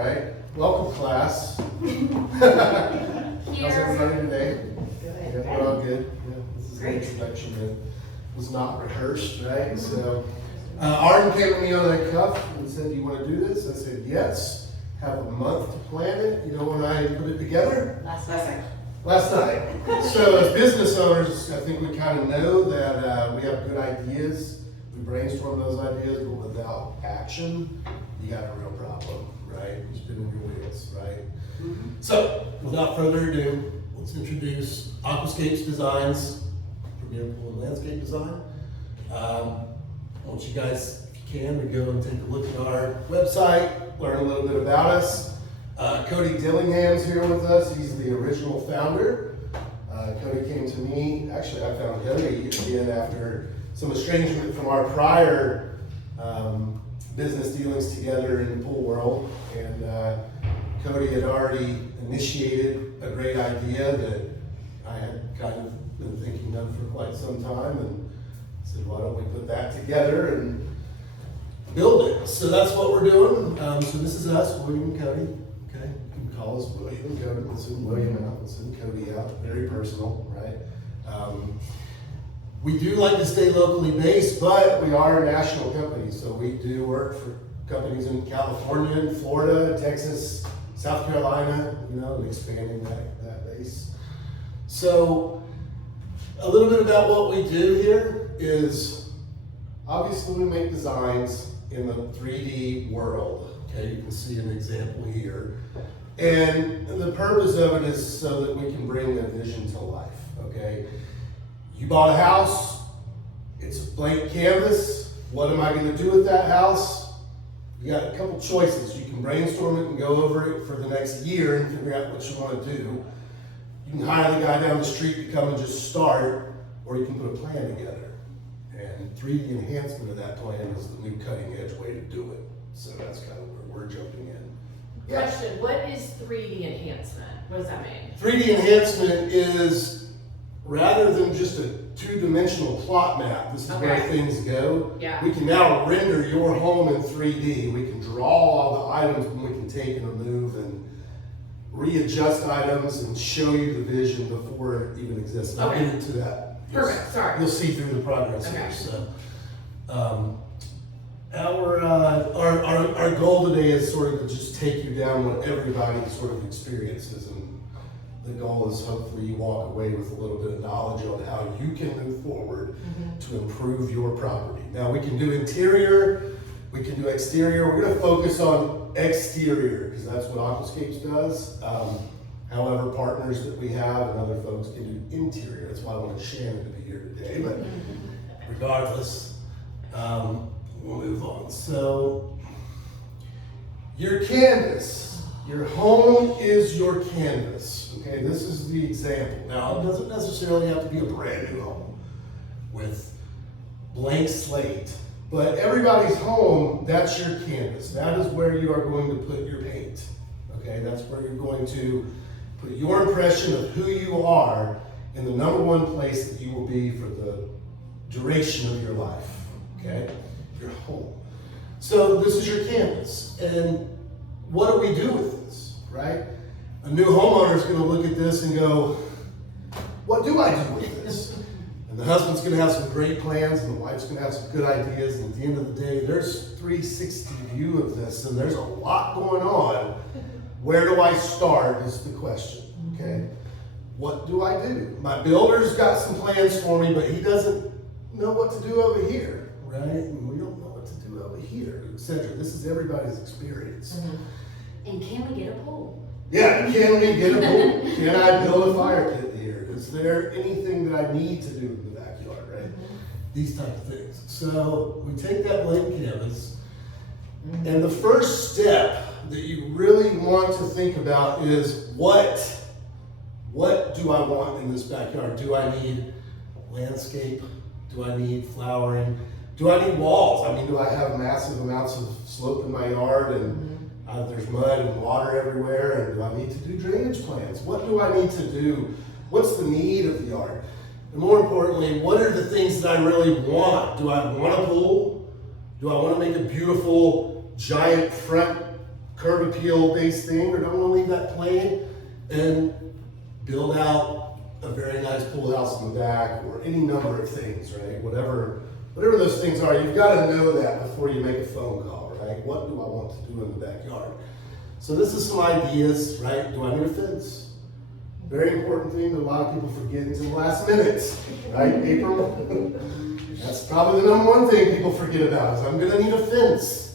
right. Welcome, class. How's everybody today? Good. Yeah, we're all good. Yeah, this is an introduction that was not rehearsed, right? So, Arden came to me on a cuff and said, "Do you want to do this?" I said, "Yes." Have a month to plan it. You know when I put it together? Last night. Last night. So as business owners, I think we kind of know that we have good ideas. We brainstorm those ideas, but without action, you got a real problem, right? You're spinning your wheels, right? Mm-hmm. So without further ado, let's introduce Aquascape Designs, premier pool and landscape design. I want you guys, if you can, to go and take a look at our website, learn a little bit about us. Cody Dillingham's here with us. He's the original founder. Cody came to me. Actually, I found Cody again after some estrangement from our prior business dealings together in the pool world. And Cody had already initiated a great idea that I had kind of been thinking of for quite some time, and said, why don't we put that together and build it? So that's what we're doing. So this is us, William and Cody. Okay, you can call us William and Cody. We'll send William out, we'll send Cody out. Very personal, right? We do like to stay locally based, but we are a national company. So we do work for companies in California, and Florida, Texas, South Carolina, you know, and expanding that base. So a little bit about what we do here is, obviously we make designs in the 3D world. Okay, you can see an example here. And the purpose of it is so that we can bring a vision to life, okay? You bought a house, it's a blank canvas. What am I gonna do with that house? You got a couple choices. You can brainstorm it and go over it for the next year and figure out what you wanna do. You can hire the guy down the street to come and just start, or you can put a plan together. And 3D enhancement of that plan is the new cutting edge way to do it. So that's kind of where we're jumping in. Question, what is 3D enhancement? What does that mean? 3D enhancement is, rather than just a two-dimensional plot map, this is where things go. Yeah. We can now render your home in 3D. We can draw all the items and we can take and remove and readjust items and show you the vision before it even exists. I'll get into that. Perfect, sorry. You'll see through the progress here. So, our goal today is sort of to just take you down what everybody sort of experiences, and the goal is hopefully you walk away with a little bit of knowledge on how you can move forward to improve your property. Now we can do interior, we can do exterior. We're going to focus on exterior because that's what Aquascapes does. However, partners that we have and other folks can do interior. That's why I wanted Shannon to be here today. But regardless, we'll move on. So, your canvas, your home is your canvas. Okay, this is the example. Now, it doesn't necessarily have to be a brand new home with blank slate, but everybody's home, that's your canvas. That is where you are going to put your paint. Okay, that's where you're going to put your impression of who you are in the number one place that you will be for the duration of your life. Okay, your home. So this is your canvas, and what do we do with this, right? A new homeowner is going to look at this and go, what do I do with this? And the husband's going to have some great plans, and the wife's going to have some good ideas, and at the end of the day, there's 360 view of this, and there's a lot going on. Where do I start is the question, okay? What do I do? My builder's got some plans for me, but he doesn't know what to do over here, right? And we don't know what to do over here, etc. This is everybody's experience. And can we get a pool? Yeah, can we get a pool? Can I build a fire pit here? Is there anything that I need to do in the backyard, right? These type of things. So we take that blank canvas, and the first step that you really want to think about is what do I want in this backyard? Do I need landscape? Do I need flowering? Do I need walls? I mean, do I have massive amounts of slope in my yard and there's mud and water everywhere? And do I need to do drainage plans? What do I need to do? What's the need of the yard? And more importantly, what are the things that I really want? Do I want a pool? Do I want to make a beautiful giant front curb appeal based thing, or don't want to leave that plain and build out a very nice pool house in the back, or any number of things, right? Whatever those things are, you've got to know that before you make a phone call, right? What do I want to do in the backyard? So this is some ideas, right? Do I need a fence? Very important thing that a lot of people forget until the last minute, right, April? That's probably the number one thing people forget about is I'm going to need a fence.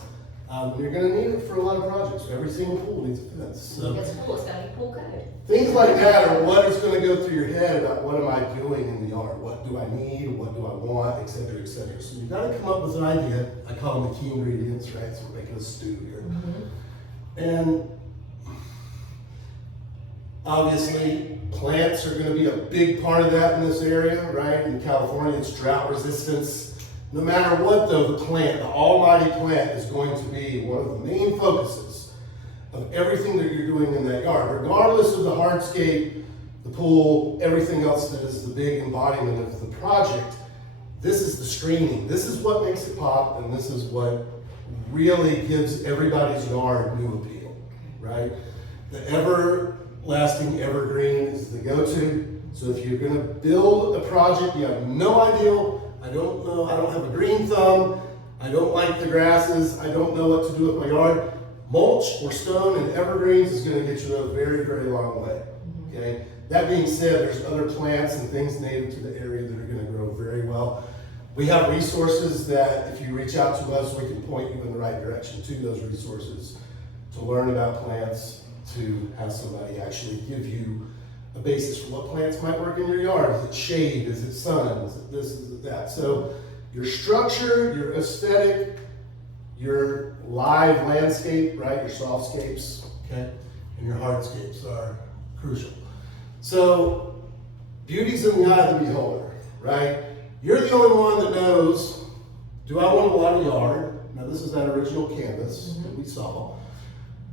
You're going to need it for a lot of projects. Every single pool needs a fence. So It's cool, it's gotta be pool code. things like that are what is going to go through your head about what am I doing in the yard? What do I need? What do I want? Et cetera, et cetera. So you've got to come up with an idea. I call them the key ingredients, right? So we're making a stew here. And obviously, plants are going to be a big part of that in this area, right? In California, it's drought resistance. No matter what, though, the plant, the almighty plant, is going to be one of the main focuses of everything that you're doing in that yard, regardless of the hardscape, the pool, everything else that is the big embodiment of the project. This is the screening. This is what makes it pop, and this is what really gives everybody's yard new appeal, right? The everlasting evergreen is the go-to. So if you're gonna build a project, you have no idea, I don't know, I don't have a green thumb, I don't like the grasses, I don't know what to do with my yard, mulch or stone and evergreens is gonna get you a very, very long way, okay? That being said, there's other plants and things native to the area that are gonna grow very well. We have resources that if you reach out to us, we can point you in the right direction to those resources to learn about plants, to have somebody actually give you a basis for what plants might work in your yard. Is it shade? Is it sun? Is it this? Is it that? So your structure, your aesthetic, your live landscape, right? Your softscapes, okay? And your hardscapes are crucial. So beauty's in the eye of the beholder, right? You're the only one that knows, do I want a lot of yard? Now this is that original canvas that we saw.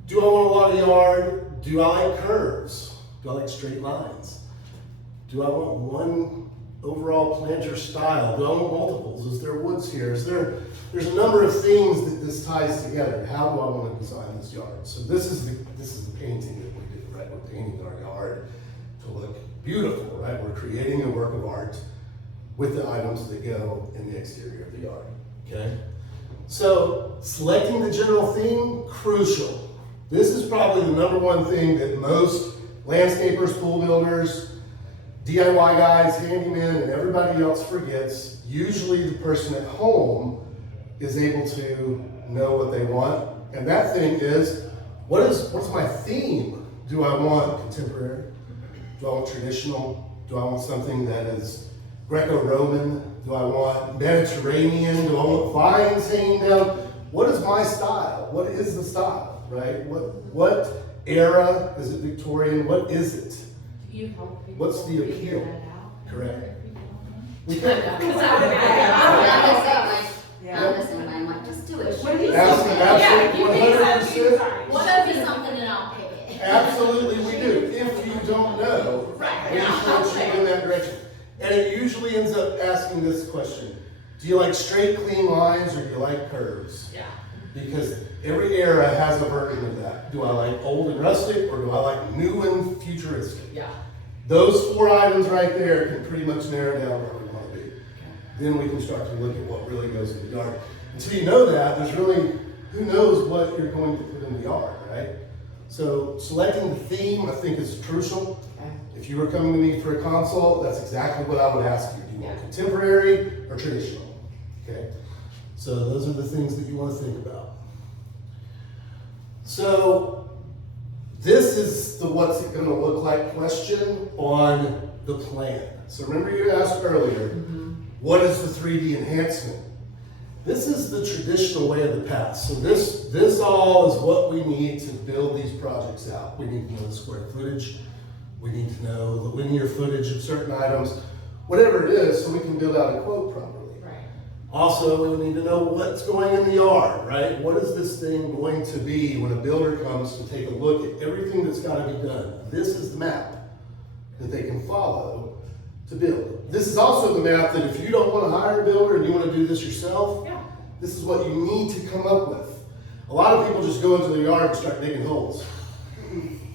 Do I want a lot of yard? Do I like curves? Do I like straight lines? Do I want one overall planter style? Do I want multiples? Is there woods here? There's a number of things that this ties together. How do I want to design this yard? So this is the painting that we do, right? We're painting our yard to look beautiful, right? We're creating a work of art with the items that go in the exterior of the yard, okay? So selecting the general theme, crucial. This is probably the number one thing that most landscapers, pool builders, DIY guys, handymen, and everybody else forgets. Usually the person at home is able to know what they want. And that thing is, what's my theme? Do I want contemporary? Do I want traditional? Do I want something that is Greco-Roman? Do I want Mediterranean? Do I want vines hanging down? What is my style? What is the style, right? What era? Is it Victorian? What is it? You help people What's the figure appeal? that out. Correct. We I'm the same way. I'm like, just do it. What do you Absolutely, 100%. Show me something and I'll pick it. Absolutely, we do. If you don't know, we point you in that direction. And it usually ends up asking this question: do you like straight, clean lines, or do you like curves? Yeah. Because every era has a version of that. Do I like old and rustic, or do I like new and futuristic? Yeah. Those four items right there can pretty much narrow down where we want to be. Then we can start to look at what really goes in the yard. Until you know that, there's really, who knows what you're going to put in the yard, right? So selecting the theme, I think, is crucial. If you were coming to me for a consult, that's exactly what I would ask you. Do you want contemporary or traditional? Okay. So those are the things that you want to think about. So this is the what's it going to look like question on the plan. So remember you asked earlier, what is the 3D enhancement? This is the traditional way of the past. So this all is what we need to build these projects out. We need to know the square footage. We need to know the linear footage of certain items, whatever it is, so we can build out a quote properly. Right. Also, we need to know what's going in the yard, right? What is this thing going to be when a builder comes to take a look at everything that's got to be done? This is the map that they can follow to build. This is also the map that if you don't want to hire a builder and you want to do this yourself, this is what you need to come up with. A A lot of people just go into the yard and start digging holes.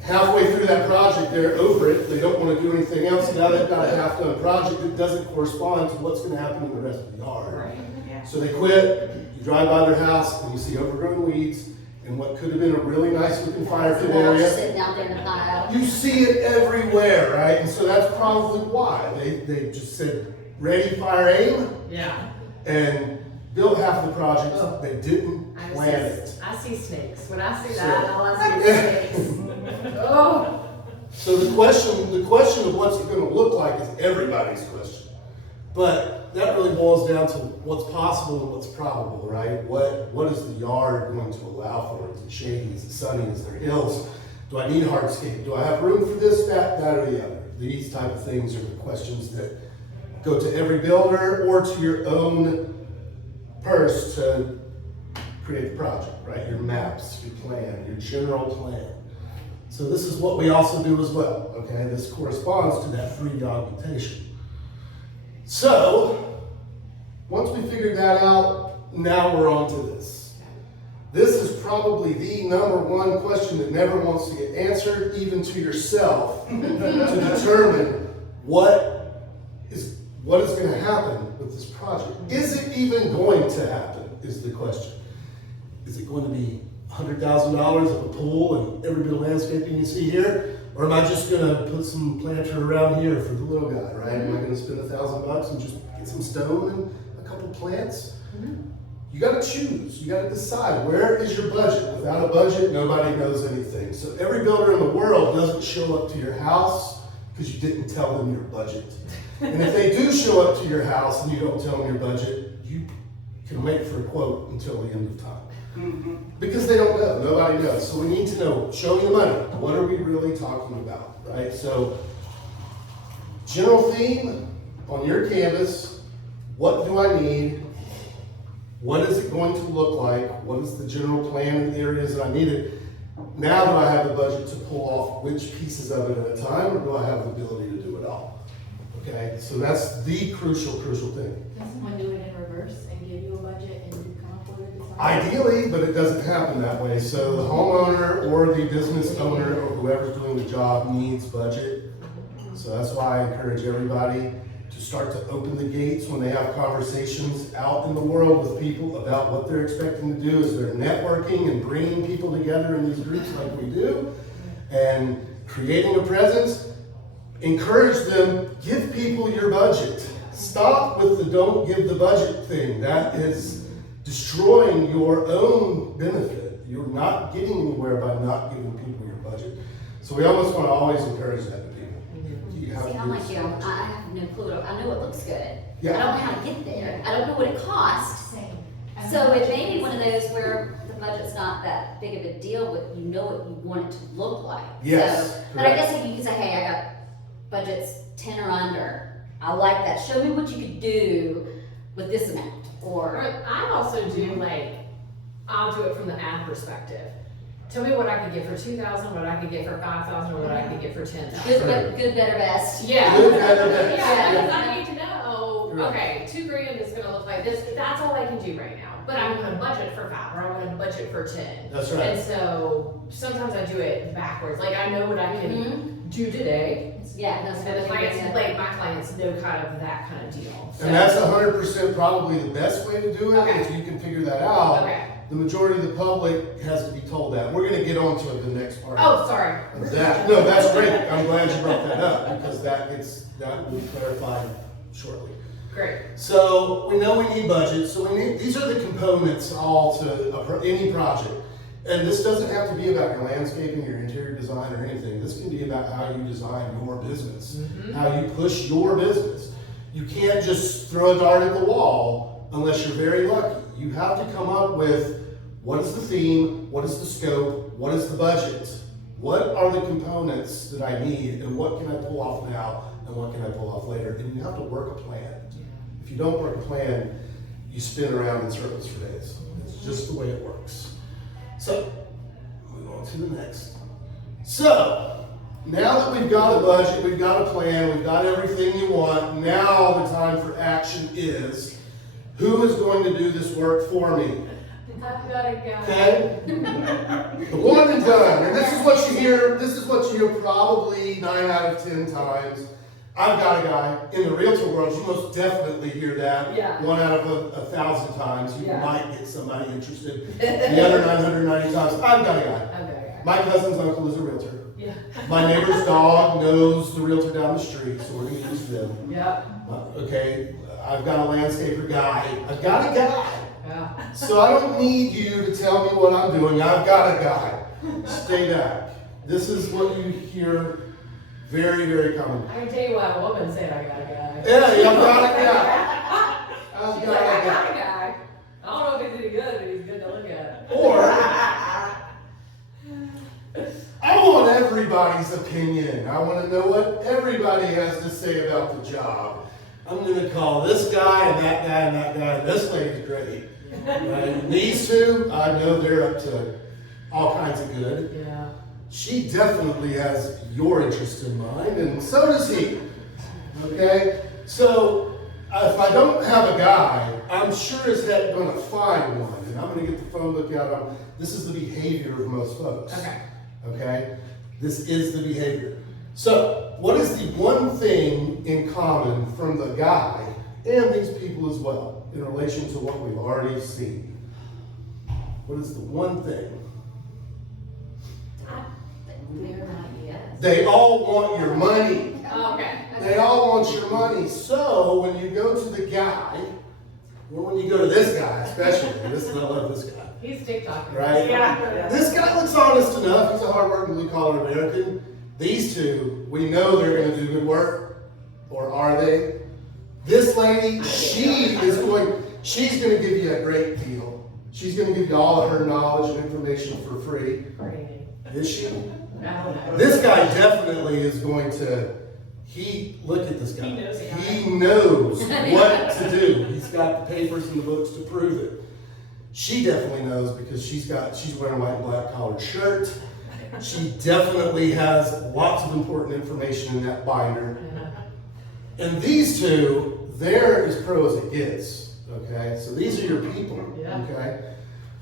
Halfway through that project, they're over it, they don't want to do anything else, now they've got a half-done project that doesn't correspond to what's going to happen in the rest of the yard. Right. So they quit, you drive by their house, and you see overgrown weeds, and what could have been a really nice looking fire pit area. Sitting out there in the pile. You see it everywhere, right? And so that's probably why. They just said, ready, fire, aim, Yeah. and built half of the project. Oh. They didn't plan it. I see snakes. When I see So- that, all I see is snakes. Oh. So the question of what's it gonna look like is everybody's question. But that really boils down to what's possible and what's probable, right? What is the yard going to allow for? Is it shady? Is it sunny? Is there hills? Do I need hardscape? Do I have room for this, that, or the other? These type of things are the questions that go to every builder or to your own purse to create the project, right? Your maps, your plan, your general plan. So this is what we also do as well, okay? This corresponds to that 3D augmentation. So, once we figured that out, now we're on to this. This is probably the number one question that never wants to get answered, even to yourself, to determine what is going to happen with this project. Is it even going to happen, is the question. Is it going to be $100,000 of a pool and every bit of landscaping you see here? Or am I just gonna put some planter around here for the little guy, right? Am I gonna spend $1,000 and just get some stone and a couple plants? You gotta choose, you gotta decide, where is your budget? Without a budget, nobody knows anything. So every builder in the world doesn't show up to your house because you didn't tell them your budget. And if they do show up to your house and you don't tell them your budget, you can wait for a quote until the end of time. Because they don't know, nobody knows. So we need to know, show me the money. What are we really talking about, right? So, general theme on your canvas, what do I need? What is it going to look like? What is the general plan in the areas that I need it? Now do I have the budget to pull off which pieces of it at a time, or do I have the ability to do it all? Okay, so that's the crucial thing. Can someone do it in reverse and give you a budget and you come up with a design? Ideally, but it doesn't happen that way. So the homeowner or the business owner or whoever's doing the job needs budget. So that's why I encourage everybody to start to open the gates when they have conversations out in the world with people about what they're expecting to do as they're networking and bringing people together in these groups like we do and creating a presence. Encourage them, give people your budget. Stop with the don't give the budget thing. That is destroying your own benefit. You're not getting anywhere by not giving people your budget. So we almost want to always encourage that to people. You have See, to I'm do like you, I have no clue. I know it looks good. Yeah. I don't know how to get there. I don't know what it costs. Same. So it may be one of those where the budget's not that big of a deal, but you know what you want it to look like. Yes, So, but I correct. guess if you can say, hey, I got budgets 10 or under. I like that. Show me what you could do with this amount. Or I also do I'll do it from the ad perspective. Tell me what I could get for 2,000, what I could get for 5,000, or what I could get for 10,000. good, better, best. Yeah. Good, better, best. Yeah, Yeah. because I need to know, Right. okay, $2,000 is gonna look like this, that's all I can do right now. But I'm gonna budget for 5, or I'm gonna budget for 10. That's right. And so, sometimes I do it backwards, I know what I can do today, Yeah, that's and the what clients, you're my clients know kind of that kind of deal. So- And that's 100% probably the best way to do it, Okay. if you can figure that out. Okay. The majority of the public has to be told that. We're gonna get on to the next part. Oh, sorry. Of that. No, that's great. I'm glad you brought that up, because that will be clarified shortly. Great. So we know we need budget, so these are the components all to any project. And this doesn't have to be about your landscaping, your interior design, or anything. This can be about how you design your business, how you push your business. You can't just throw a dart at the wall unless you're very lucky. You have to come up with, what is the theme, what is the scope, what is the budget? What are the components that I need, and what can I pull off now, and what can I pull off later? And you have to work a plan. If you don't work a plan, you spin around in circles for days. It's just the way it works. So, move on to the next. So, now that we've got a budget, we've got a plan, we've got everything you want, now the time for action is, who is going to do this work for me? I've got a guy. Okay? The one and done. And this is what you hear probably 9 out of 10 times. I've got a guy. In the realtor world, you most definitely hear that. Yeah. 1 out of 1,000 times. You Yeah. might get somebody interested. The other 990 times, I've got a guy. I've got a guy. My cousin's uncle is a realtor. Yeah. My neighbor's dog knows the realtor down the street, so we're gonna use them. Yep. Okay, I've got a landscaper guy. I've got a guy. Yeah. So I don't need you to tell me what I'm doing. I've got a guy. Stay back. This is what you hear very, very commonly. I can tell you why a woman said I got a guy. Yeah, I've got a guy. I've She's got like, I a got guy. a guy. I don't know if he's any good, but he's good to look at. Or I want everybody's opinion. I want to know what everybody has to say about the job. I'm going to call this guy and that guy and that guy. And this lady's great. Right? And these two, I know they're up to all kinds of good. Yeah. She definitely has your interest in mind, and so does he. Okay? So, if I don't have a guy, I'm sure as heck going to find one. And I'm going to get the phone book out. This is the behavior of most folks. Okay. Okay? This is the behavior. So, what is the one thing in common from the guy and these people as well in relation to what we've already seen? What is the one thing? They're not yes. They all want your money. Oh, okay. They all want your money. So, when you go to the guy, or when you go to this guy especially, I love this guy. He's TikTok. Right? Yeah. This guy looks honest enough. He's a hard-working blue-collar American. These two, we know they're going to do good work, or are they? This lady, she's going to give you a great deal. She's going to give you all of her knowledge and information for free. Crazy. Is she? I don't know. This guy definitely is going to. Look at this guy. He knows it. He knows what to do. He's got the papers and the books to prove it. She definitely knows because she's wearing a white and black collared shirt. She definitely has lots of important information in that binder. And these two, they're as pro as it gets. Okay, so these are your people. Yeah. Okay,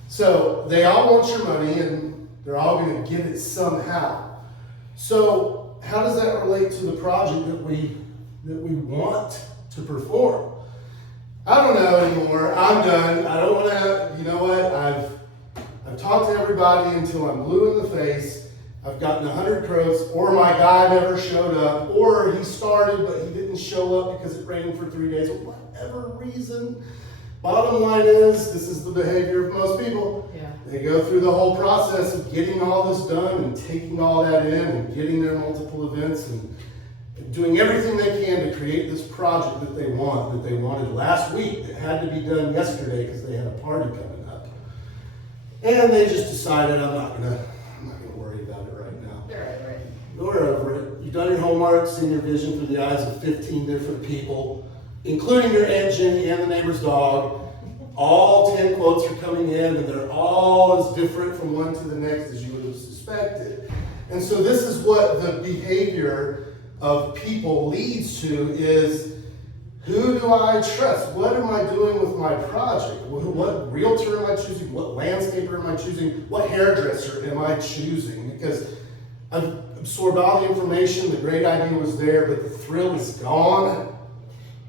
so they all want your money and they're all going to give it somehow. So how does that relate to the project that we want to perform? I don't know anymore. I'm done. I don't want to. You know what? I've talked to everybody until I'm blue in the face. I've gotten 100 quotes, or my guy never showed up, or he started but he didn't show up because it rained for 3 days, or whatever reason. Bottom line is, this is the behavior of most people. Yeah. They go through the whole process of getting all this done and taking all that in and getting their multiple events and doing everything they can to create this project that they wanted last week that had to be done yesterday because they had a party coming up. And they just decided, I'm not gonna worry about it right now. They're over it. We're over it. You've done your homework, seen your vision through the eyes of 15 different people, including your Aunt Jenny and the neighbor's dog. All 10 quotes are coming in, and they're all as different from one to the next as you would have suspected. And so this is what the behavior of people leads to is, who do I trust? What am I doing with my project? What realtor am I choosing? What landscaper am I choosing? What hairdresser am I choosing? Because I've absorbed all the information, the great idea was there, but the thrill is gone.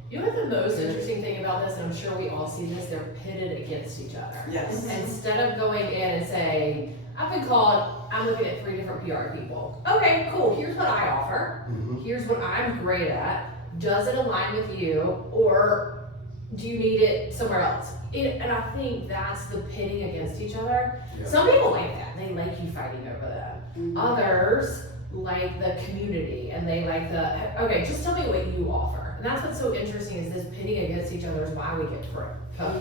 You know what the most interesting thing about this, and I'm sure we all see this, they're pitted against each other. Yes. Instead of going in and saying, I've been called, I'm looking at 3 different PR people. Okay, cool, here's what I offer. Mhm. Here's what I'm great at. Does it align with you, or do you need it somewhere else? And I think that's the pitting against each other. Yeah. Some people like that, they like you fighting over them. Others like the community, and they like okay, just tell me what you offer. And that's what's so interesting is this pitting against each other is why we get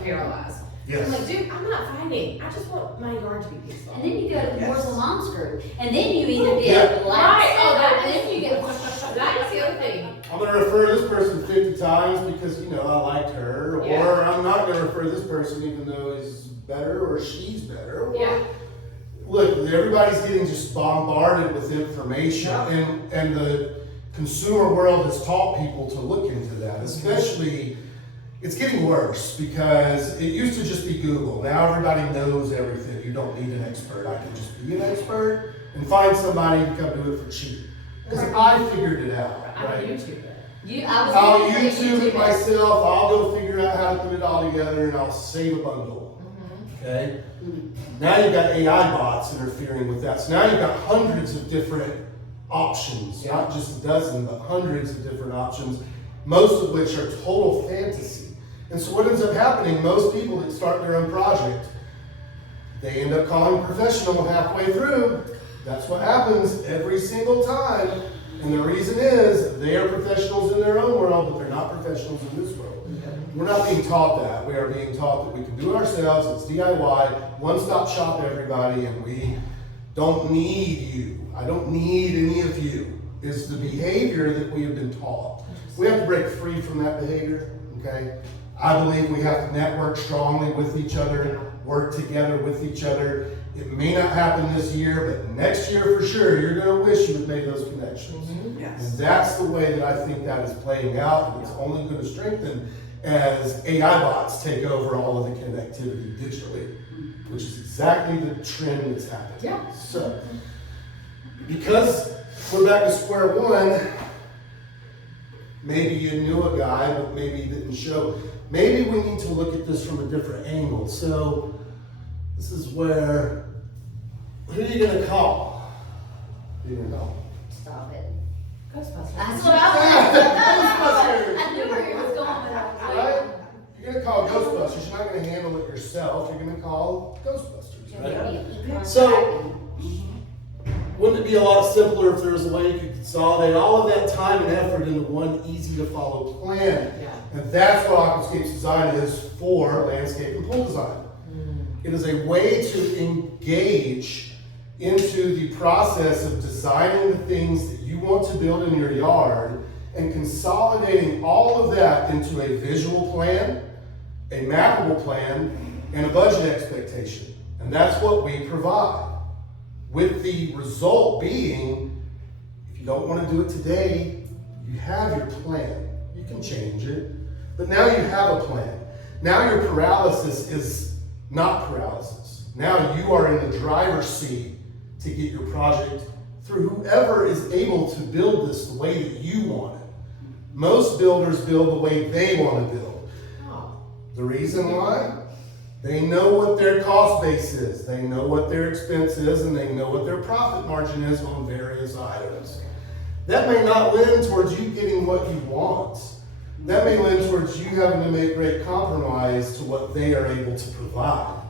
paralyzed. Yes. I'm like, dude, I'm not fighting. I just want my yard to be peaceful. And then you go to the Yes. Mooresville Moms Group, and then you either Yeah. get Right, oh, that, and then you get, that is the other thing. I'm going to refer this person 50 times because, I liked her, Yeah. or I'm not going to refer this person even though he's better or she's better. Or, Yeah. Look, everybody's getting just bombarded with information, Yeah. and the consumer world has taught people to look into that, especially It's getting worse because it used to just be Google. Now everybody knows everything. You don't need an expert. I can just be an expert and find somebody to come do it for cheap. Because I figured it out, I'm a right? YouTuber. I'll YouTube it myself. I'll go figure out how to put it all together and I'll save a bundle. Okay? Now you've got AI bots interfering with that. So now you've got hundreds of different options, not just a dozen, but hundreds of different options, most of which are total fantasy. And so what ends up happening, most people that start their own project, they end up calling professional halfway through. That's what happens every single time. And the reason is they are professionals in their own world, but they're not professionals in this world. We're not being taught that. We are being taught that we can do it ourselves. It's DIY, one-stop shop everybody, and we don't need you. I don't need any of you, is the behavior that we have been taught. We have to break free from that behavior, okay? I believe we have to network strongly with each other, work together with each other. It may not happen this year, but next year for sure, you're gonna wish you had made those connections. And that's the way that I think that is playing out, and it's only gonna strengthen as AI bots take over all of the connectivity digitally, which is exactly the trend that's happening. Yeah. So, because we're back to square one, maybe you knew a guy, but maybe he didn't show. Maybe we need to look at this from a different angle. So, this is where, who are you gonna call? Who are you gonna call? Stop it. Ghostbusters. That's what I Ghostbusters! I knew where you was going with that. Right? You're gonna call Ghostbusters. You're not gonna handle it yourself. You're gonna call Ghostbusters, right? So, wouldn't it be a lot simpler if there was a way you could consolidate all of that time and effort into one easy to follow plan? Yeah. And that's what Aquascape Design is for landscape and pool design. It is a way to engage into the process of designing the things that you want to build in your yard and consolidating all of that into a visual plan, a mappable plan, and a budget expectation. And that's what we provide. With the result being, if you don't want to do it today, you have your plan. You can change it, but now you have a plan. Now your paralysis is not paralysis. Now you are in the driver's seat to get your project through whoever is able to build this the way that you want it. Most builders build the way they want to build. The reason why? They know what their cost base is, they know what their expense is, and they know what their profit margin is on various items. That may not lend towards you getting what you want. That may lend towards you having to make great compromise to what they are able to provide.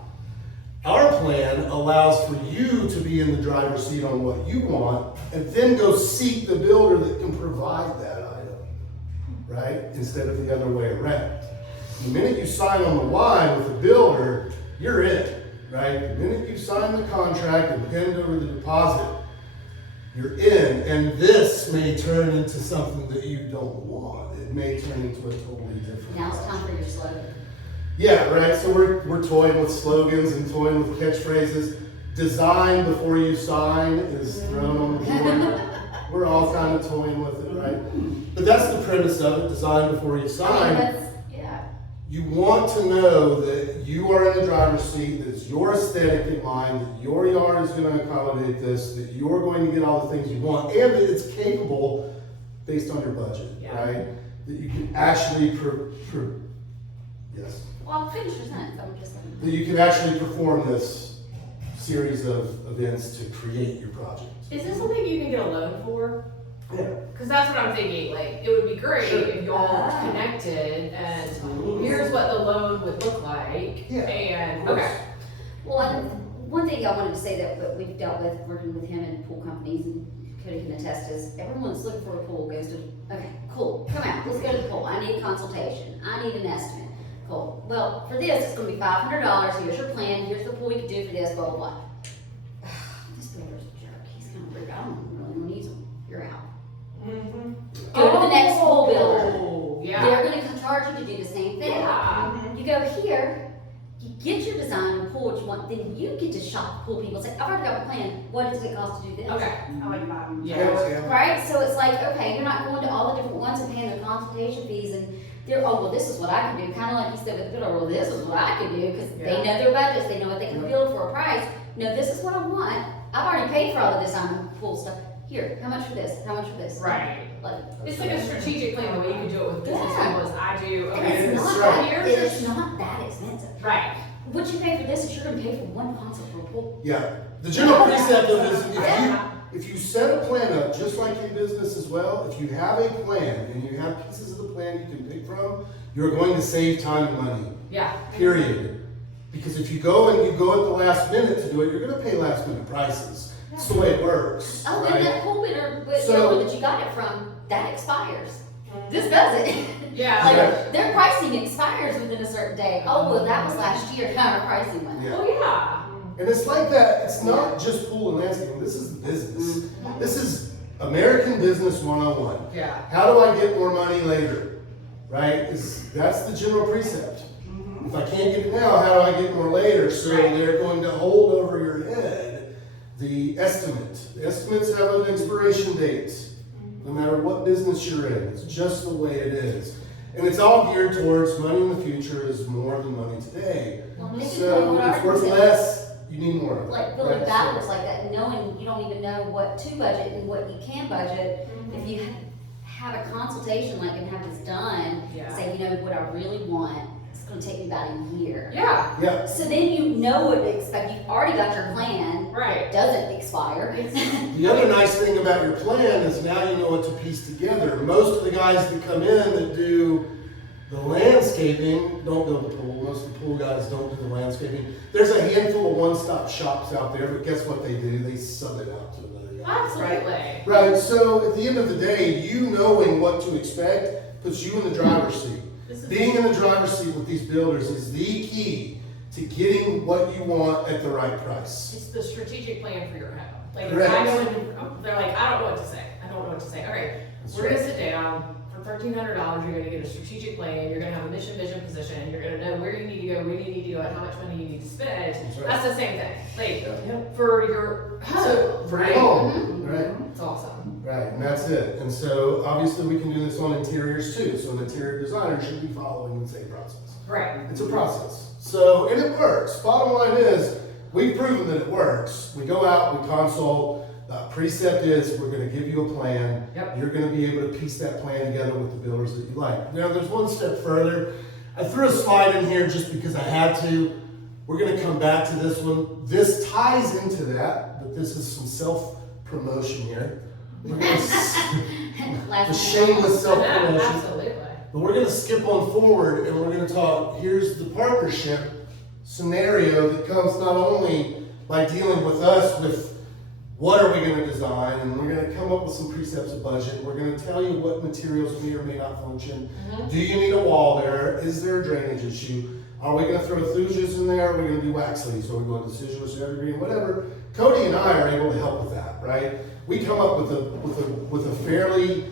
Our plan allows for you to be in the driver's seat on what you want, and then go seek the builder that can provide that item, right? Instead of the other way around. The minute you sign on the line with the builder, you're in, right? The minute you sign the contract and hand over the deposit, you're in. And this may turn into something that you don't want. It may turn into a totally different. Now it's time for your slogan. Yeah, right. So we're toying with slogans and toying with catchphrases. Design before you sign is thrown on the board. We're all kind of toying with it, right? But that's the premise of it, design before you sign. You want to know that you are in the driver's seat, that it's your aesthetic in mind, that your yard is going to accommodate this, that you're going to get all the things you want, and that it's capable based on your budget, right? That you can actually, yes. Well, finish your sentence, I'm just saying. That you can actually perform this series of events to create your project. Is this something you can get a loan for? Yeah. Because that's what I'm thinking, like, it would be great Sure. if y'all connected and here's what the loan would look like. Yeah, And, of course. okay. Well, one thing I wanted to say that we've dealt with working with him in pool companies, and Cody can attest, is everyone's looking for a pool goes to, okay, cool, come out, let's go to the pool. I need a consultation. I need an estimate. Cool. Well, for this, it's gonna be $500. Here's your plan. Here's the pool you can do for this, blah, blah, blah. This builder's a jerk. He's kind of rude. I don't really want to use him. You're out. Mm-hmm. Go to the next pool builder. Oh, yeah. They're gonna charge you to do the same thing. Yeah. You go here, you get your design and pool what you want, then you get to shop pool people. Say, I've already got a plan. What does it cost to do this? Okay. I like that. Yeah. Right? So it's like, okay, you're not going to all the different ones and paying their consultation fees and they're, oh, well, this is what I can do, kind of like you said with the builder, well, this is what I can do, because they Yeah. know their budgets, they know what they can build for a price. No, this is what I want, I've already paid for all the design and pool stuff, here, how much for this, how much for this? Right. Like, It's like a strategic plan, the way you can do it with business Yeah. people is I do, and okay, it's That's not right. that, here's it's not that expensive. right. What you pay for this is you're gonna pay for one console for a pool. Yeah, the general precept of this, Yeah. if you set a plan up, just like in business as well, if you have a plan and you have pieces of the plan you can pick from, you're going to save time and money, Yeah. period. Because if you go and you go at the last minute to do it, you're gonna pay last minute prices. It's the way it works, Oh, and right? that pool builder So- that you got it from, that expires. This doesn't. Yeah. Like, their pricing expires within a certain day. Oh, well, that was last year, how our pricing went. Yeah. Oh, yeah. And it's like that, it's not just pool and landscaping, this is business. This is American business 101. Yeah. How do I get more money later? Right? That's the general precept. If I can't get it now, how do I get more later? So Right. they're going to hold over your head the estimate. The estimates have an expiration date, no matter what business you're in. It's just the way it is. And it's all geared towards money in the future is more than money today. Well, maybe So what if it's worth ours is, less, you need more of it. like building right? backwards like that, knowing you don't even know what to budget and what you can budget. If you have a consultation, like, and have this done, Yeah. say, you know, what I really want, it's gonna take me about a year. Yeah. Yeah. So then you know what to expect, you've already got your plan. Right. It doesn't expire. The other nice thing about your plan is now you know what to piece together. Most of the guys that come in that do the landscaping don't build the pool. Most of the pool guys don't do the landscaping. There's a handful of one-stop shops out there, but guess what they do? They sub it out to another guy. Absolutely. Right, so at the end of the day, you knowing what to expect puts you in the driver's seat. This is Being in the driver's seat with these builders is the key to getting what you want at the right price. It's the strategic plan for your home. Like, if Correct. I go in, they're like, I don't know what to say. I don't know what to say. Okay, That's we're right. gonna sit down. For $1,300, you're gonna get a strategic plan. You're gonna have a mission, vision, position. You're gonna know where you need to go, when you need to go, and how much money you need to spend. That's right. That's the same thing. Like, Yeah. for your home, For right? your home, right? It's awesome. Right, and that's it. And so obviously we can do this on interiors too. So an interior designer should be following the same process. Right. It's a process. So, and it works. Bottom line is, we've proven that it works. We go out, we consult. The precept is, we're gonna give you a plan. Yep. You're gonna be able to piece that plan together with the builders that you like. Now, there's one step further. I threw a slide in here just because I had to. We're gonna come back to this one. This ties into that, but this is some self-promotion here. We're gonna the shameless self-promotion. Absolutely. But we're gonna skip on forward and we're gonna talk, here's the partnership scenario that comes not only by dealing with us with what are we gonna design, and we're gonna come up with some precepts of budget, we're gonna tell you what materials may or may not function. Do you need a wall there? Is there a drainage issue? Are we gonna throw thujas in there? Are we gonna do wax leaves? Are we going deciduous, evergreen, whatever? Cody and I are able to help with that, right? We come up with a fairly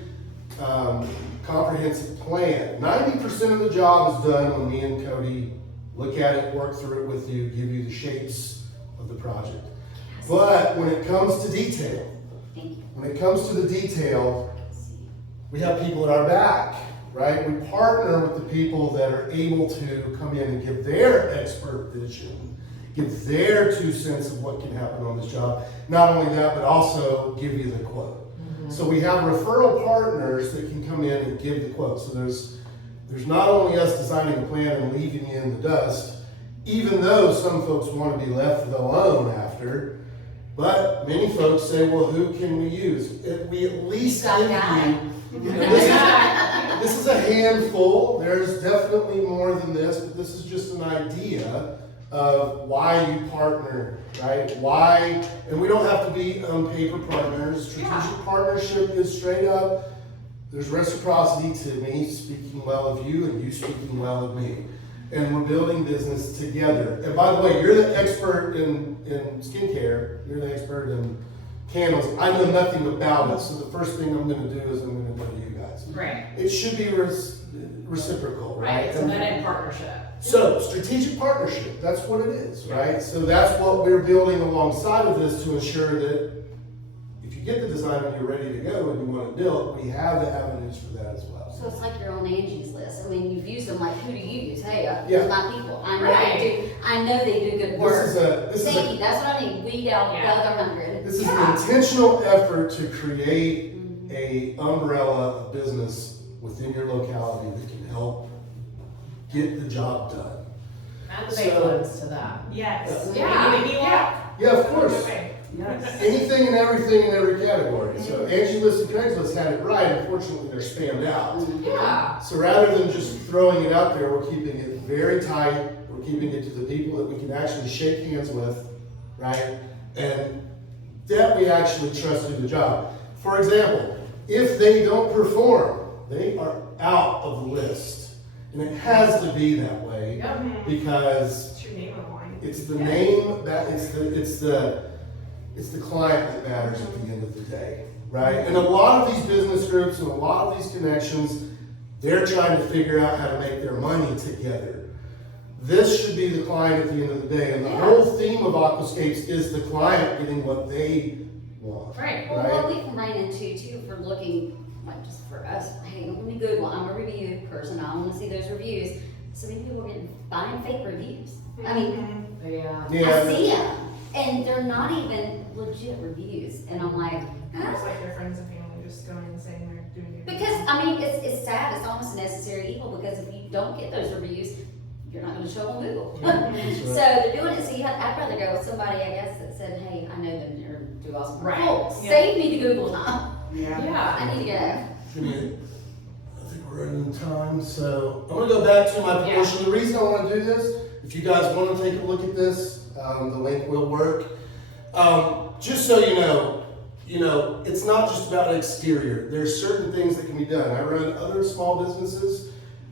comprehensive plan. 90% of the job is done when me and Cody look at it, work through it with you, give you the shapes of the project. But when it comes to detail, when it comes to the detail, we have people at our back, right? We partner with the people that are able to come in and give their expert vision, give their 2 cents of what can happen on this job. Not only that, but also give you the quote. So we have referral partners that can come in and give the quote. So there's not only us designing a plan and leaving you in the dust, even though some folks want to be left alone after, but many folks say, well, who can we use? We at least give you, this is a handful. There's definitely more than this, but this is just an idea of why you partner, right? Why, and we don't have to be on paper partners. Strategic partnership is straight up, there's reciprocity to me speaking well of you and you speaking well of me. And we're building business together. And by the way, you're the expert in skincare, you're the expert in candles. I know nothing about it, so the first thing I'm gonna do is I'm gonna tell you guys. Right. It should be reciprocal, Right. right? It's a net partnership. So, strategic partnership, that's what it is, right? So that's what we're building alongside of this to ensure that If you get the design and you're ready to go and you want to build, we have the avenues for that as well. So it's like you're on Angie's list. I mean, you've used them, like, who do you use? Hey, Yeah. use my people. I know Right. they do good work. This is Thank a you, that's what I need, weed out the Yeah. other 100. This is Yeah. an intentional effort to create a umbrella of business within your locality that can help get the job done. Add the big So- ones to that. Yes. Yeah, Maybe you yeah. Yeah, of course. Yes. Anything and everything in every category. So Angie listed Craigslist had it right, unfortunately they're spammed out. Yeah. So rather than just throwing it out there, we're keeping it very tight, we're keeping it to the people that we can actually shake hands with, right? And that we actually trust do the job. For example, if they don't perform, they are out of the list. And it has to be that way Yep. because It's your name on line. it's the name that it's the client that matters at the end of the day, right? And a lot of these business groups and a lot of these connections, they're trying to figure out how to make their money together. This should be the client at the end of the day, and the whole theme of Aquascapes is the client getting what they want. Right. Well, Right. what we can run into too, for looking, like, just for us, hey, let me Google, I'm a review person, I wanna see those reviews. So many people are buying fake reviews. I mean, Yeah. I Yeah, see them, and they're not even legit reviews, and I'm like, huh? It's like their friends and family just going and saying they're doing it. Because, I mean, it's sad, it's almost a necessary evil, because if you don't get those reviews, you're not gonna show on Google. So they're doing it, so I'd rather go with somebody, I guess, that said, hey, I know them, they're do awesome work. Right. Cool, Yeah. save me the Google time, Yeah. I need to go. give me- I think we're running time, so I'm gonna go back to my Yeah. portion. The reason I wanna do this, if you guys wanna take a look at this, the link will work. Just so you know, it's not just about exterior. There's certain things that can be done. I run other small businesses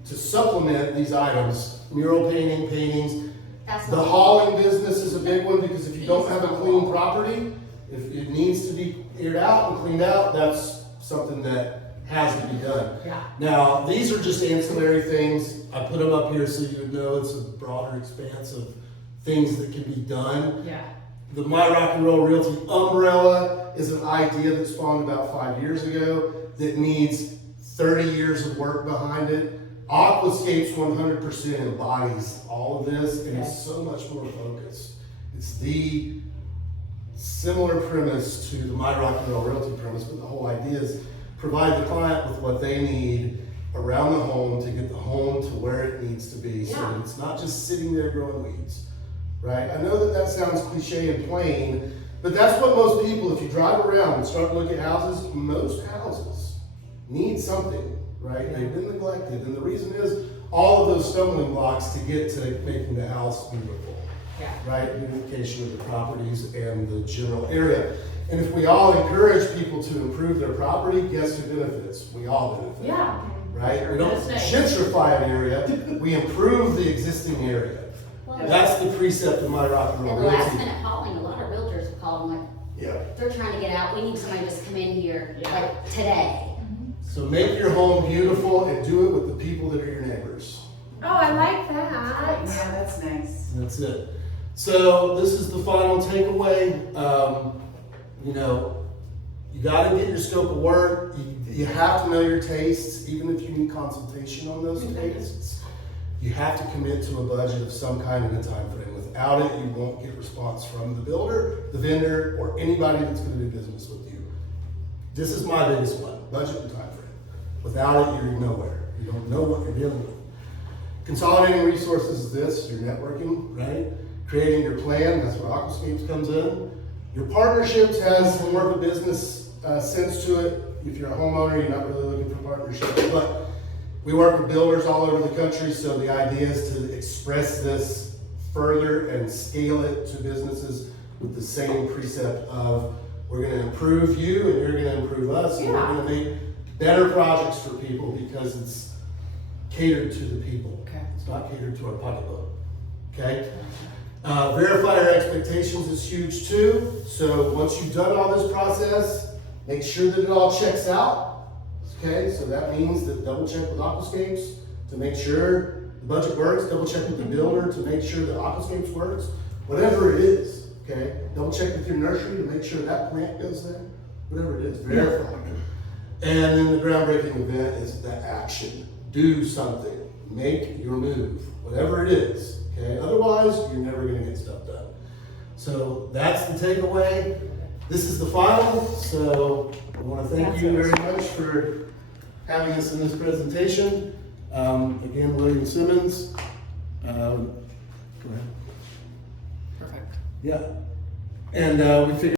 to supplement these items. Mural painting, paintings. That's The not- hauling business is a big one because if you don't have a clean property, if it needs to be aired out and cleaned out, that's something that has to be done. Yeah. Now, these are just ancillary things. I put them up here so you would know it's a broader expanse of things that can be done. Yeah. The My Rock and Roll Realty umbrella is an idea that spawned about 5 years ago that needs 30 years of work behind it. Aquascapes 100% embodies all of this, and it's so much more focused. It's the similar premise to the My Rock and Roll Realty premise, but the whole idea is provide the client with what they need around the home to get the home to where it needs to be, so that it's not just sitting there growing weeds, right? I know that sounds cliche and plain, but that's what most people, if you drive around and start to look at houses, most houses need something, right? They've been neglected, and the reason is all of those stumbling blocks to get to making the house beautiful. Yeah. Right, beautification of the properties and the general area. And if we all encourage people to improve their property, guess who benefits? We all benefit. Yeah. Right? We don't That's nice. gentrify an area, we improve the existing area. Well, That's the precept of My Rock and Roll And the last Realty. minute hauling, a lot of realtors have called, I'm like, Yeah. they're trying to get out, we need somebody to just come in here, like, today. So make your home beautiful and do it with the people that are your neighbors. Oh, I like that. Yeah, that's nice. That's it. So this is the final takeaway. You gotta get your scope of work. You have to know your tastes, even if you need consultation on those tastes. You have to commit to a budget of some kind in a time frame. Without it, you won't get response from the builder, the vendor, or anybody that's gonna do business with you. This is my biggest one, budget and time frame. Without it, you're nowhere. You don't know what you're dealing with. Consolidating resources is this, your networking, right? Creating your plan, that's where Aquascapes comes in. Your partnerships has more of a business sense to it. If you're a homeowner, you're not really looking for partnerships, but we work with builders all over the country, so the idea is to express this further and scale it to businesses with the same precept of we're gonna improve you and you're gonna improve us, and we're gonna make better projects for people because it's catered to the people. Okay. It's not catered to our pocketbook, okay? Verify your expectations is huge too. So once you've done all this process, make sure that it all checks out, okay? So that means that double check with Aquascapes to make sure the budget works, double check with the builder to make sure that Aquascapes works, whatever it is, okay? Double check with your nursery to make sure that plant goes there. whatever it is, verify. And then the groundbreaking event is the action. Do something, make your move, whatever it is, okay? Otherwise, you're never gonna get stuff done. So that's the takeaway. This is the final, so I wanna thank you very much for having us in this presentation. Again, William Simmons. Go ahead. Perfect. Yeah. And we figured